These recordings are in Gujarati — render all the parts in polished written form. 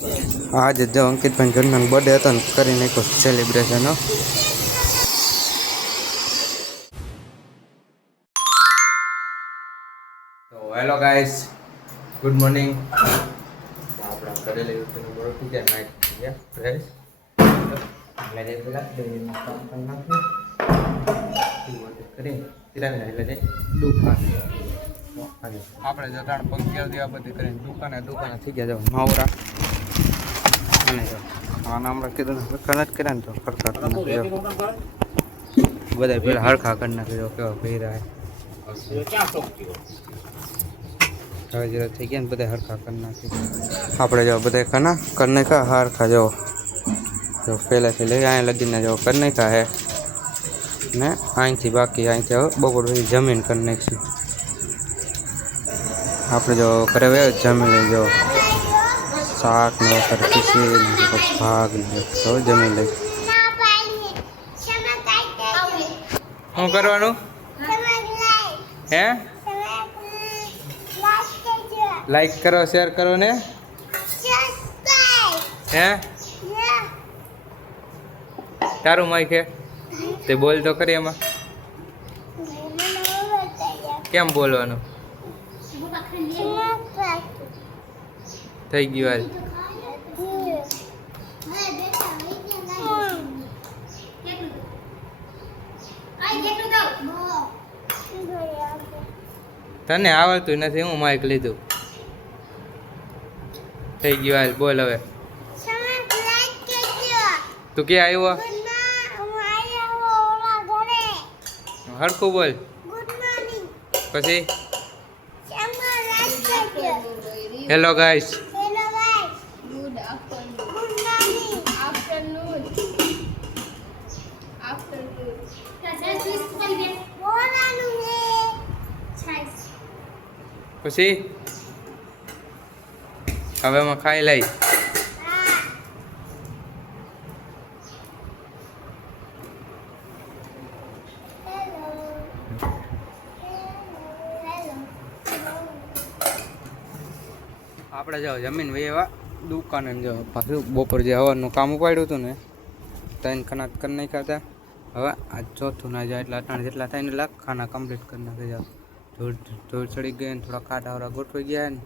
આજે જો અંકિતભાઈ ઘરનો બર્થડે હતો ને કરી નાખ્યો સેલિબ્રેશન. તો હેલો ગાઈસ, ગુડ મોર્નિંગ. આપણા કરેલી રૂટીન બરોબર થઈ જાય, નાઈટ થઈ ગયા ફ્રેશ. એટલે પેલા ડેરીમાં કામ કરી નાખ્યું કરી તિરાંગા એટલે જાય દુકાન. આપણે જતાણ પંક્તિઓ દેવા બધી કરીને દુકાને થઈ ગયા જાવ માવરા. અને જો આના હમણાં કીધું હરખા નથી કર્યા ને તો હરખા કરી નાખ્યો. બધા પેલા હરખા કરી નાખ્યો કેવા ભેરા હવે જરા થઈ ગયા ને બધા હરખા કરી નાખી. આપણે જો બધા ખાના કરી નાખ્યા હરખા જો પહેલાંથી લઈ અહીંયા લગીને જો કરી નાખ્યા હે ને અહીંથી બાકી અહીંથી હવે બપોર પછી જમીન કરી નાખીશું. આપણે જો ઘરે આવ્યા જમી લઈ જો શાક ને વખત ખીચડી ને ભાગ ને તો જમી લઈ. શું કરવાનું હે? લાઈક કરો, શેર કરો ને હે. તારું માઈક હે તે બોલ તો કરી એમાં કેમ બોલવાનું થઈ ગયું તને આવડતું નથી, હું માઇક લીધું. થઈ ગયું હાલ બોલ હવે. તું ક્યાં આવ્યો? હરખું બોલ પછી. હેલો ગાઈસ, પછી હવે માં ખાઈ લઈ. આપણે જાઓ જમીન વહેવા દુકાને જો પાછું બપોર જે હવાનું કામ ઉપાડ્યું હતું ને ત્રણ ખાના કરી નાખ્યા હતા. હવે આ ચોથું ના જાય એટલે 8 જેટલા થાય ને લાખ ખાના કમ્પ્લીટ કરી નાખી જાઓ. ધૂળ ચડી ગઈ ને થોડા ખાટાવાળા ગોઠવાઈ ગયા ને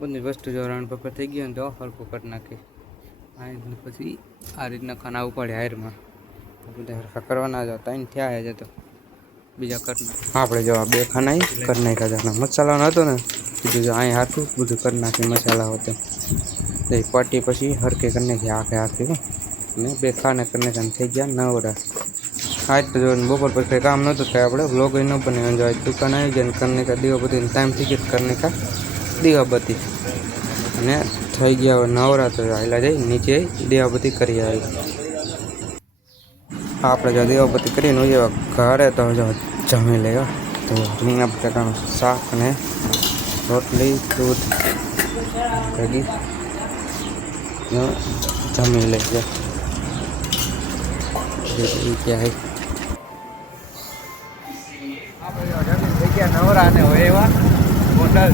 બધી વસ્તુ જો રણ પપ્પર થઈ ગયો ને તો હરખું કરી નાખી. આ પછી આ રીતના ખાના ઉપાડ્યા હારમાં બધા હરખા કરવાના જાઓ. ત્રણ થયા છે તો બીજા કરી નાખ. આપણે જો આ 2 ખાના કરી નાખ્યા હતા. મસાલાનો હતો ને કીધું જો અહીં હાથું બધું કરી નાખી મસાલા હોતે એ પટ્ટી પછી હરકે કરી નાખી આખે ને 2 ખાને કરી નાખ્યા થઈ ગયા નવરા. આજ તો જો બપોર પર કંઈ કામ નહોતું થાય આપણે વ્લોગ ન બને જો આજ દુકાન આવી ગયા ને કરી નાખ્યા દીવાબત્તીનો ટાઈમ થઈ ગયો કરી નાખ્યા દીવાબત્તી અને થઈ ગયા હવે નવરા. તો આવેલા જઈ નીચે દીવાબત્તી કરી આવી. આપણે જો દીવાબત્તી કરીને જેવા ઘરે તો જો જમી લેવા તો રીંગણા બટાકાનું શાક ને રોટલી દૂધ ભેગી જમી લે છે. ક્યાં થઈ ગયા નવરા ને એવા મોટલ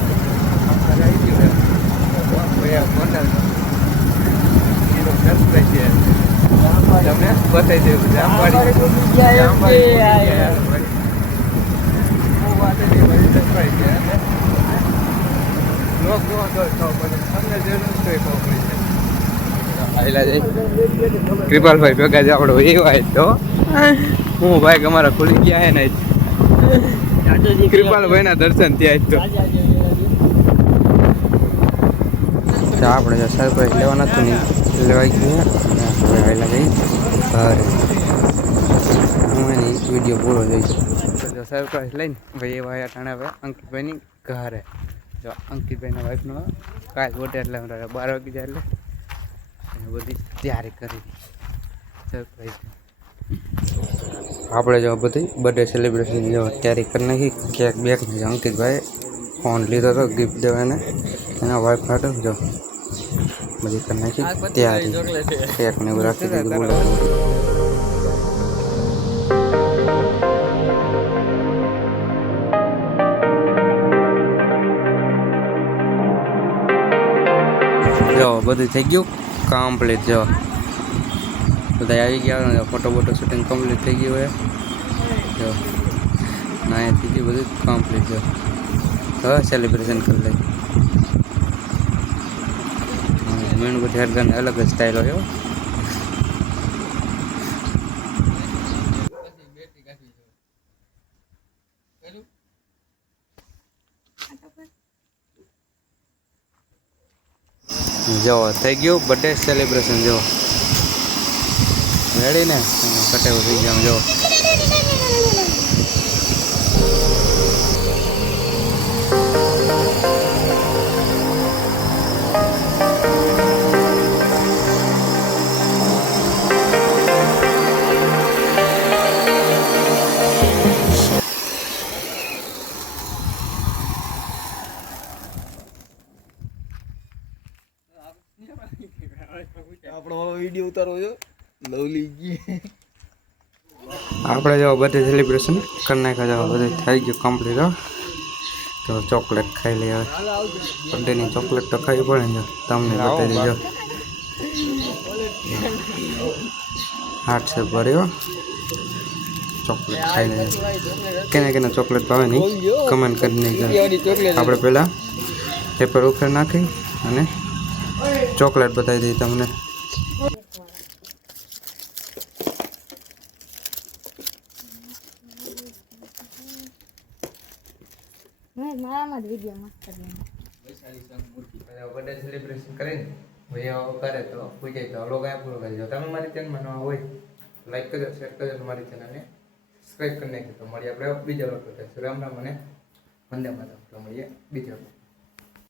આવી ગયું મોટલ તમને બતાવી દેવું કૃપાલભાઈ ભેગા જ આપણો એવા તો હું ભાઈ અમારા ખુલી ગયા હે ને કૃપાલભાઈ ના દર્શન ત્યાં જ તો આપણે જો સરપ્રાઈઝ લેવાના હતું ને લેવાઈ ગયા હવે આવેલા જઈ ઘરે. હું એની વિડીયો પૂરો જોઈશ. જો સરપ્રાઈઝ લઈને ભાઈ એવા ટાણે હવે અંકિતભાઈની ઘરે. જો અંકિતભાઈના વાઈફનો કાલ બોટે એટલે 12 વાગી જાય એટલે બધી તૈયારી કરી સરપ્રાઈઝ. આપણે જો બધી બર્થડે સેલિબ્રેશન જો તૈયારી કરી નાખી. કેક બેક અંકિતભાઈ ફોન લીધો હતો ગિફ્ટ દેવાને એના વાઈફ માટે જો બધી કરી નાખી તૈયારી. કેક ને એવું રાખી દીધું. જો બધું થઈ ગયું કમ્પ્લીટ. જો બધા આવી ગયા, ફોટો બોટો શૂટિંગ કમ્પ્લીટ થઈ ગયું હોય. જો ના થઈ ગયું બધું કમ્પ્લીટ. જો હવે સેલિબ્રેશન કરી લઈએ. મીણબત્તી હરગાને અલગ જ સ્ટાઇલ હોય. જો થઈ ગયું બર્થડે સેલિબ્રેશન. જો રેડી ને કટેવું થઈ ગયું. જો આપણો વિડીયો ઉતારવો છો લવલી આપણે જો બર્થડે સેલિબ્રેશન કરી નાખ્યા. જો બધું થઈ ગયું કમ્પ્લીટ. તો ચોકલેટ ખાઈ લઈએ. બર્થડેની ચોકલેટ તો ખાવી પડે ને. તમને બતાવી દેજો. હાથ છે ભર્યો. ચોકલેટ ખાઈ લઈએ. કેને ચોકલેટ ભાવે નહીં કમેન્ટ કરી નહીં. આપણે પહેલાં પેપર ઉપર નાખી અને ચોકલેટ બતાવી દઈએ તમને. મારામાં જ વિડીયો મસ્ત બર્થડે સેલિબ્રેશન કરીને ભાઈ કરે તો પૂછે તો લોકો આ પૂરો કરી દો. તમે મારી ચેનલમાં નવા હોય લાઈક કરજો, શેર કરજો, તમારી ચેનલને સબસ્ક્રાઈબ કરી નાખજો. તો મળીએ આપણે બીજા લોકો રામ રામ અને વંદે માતરમ. તો મળીએ બીજા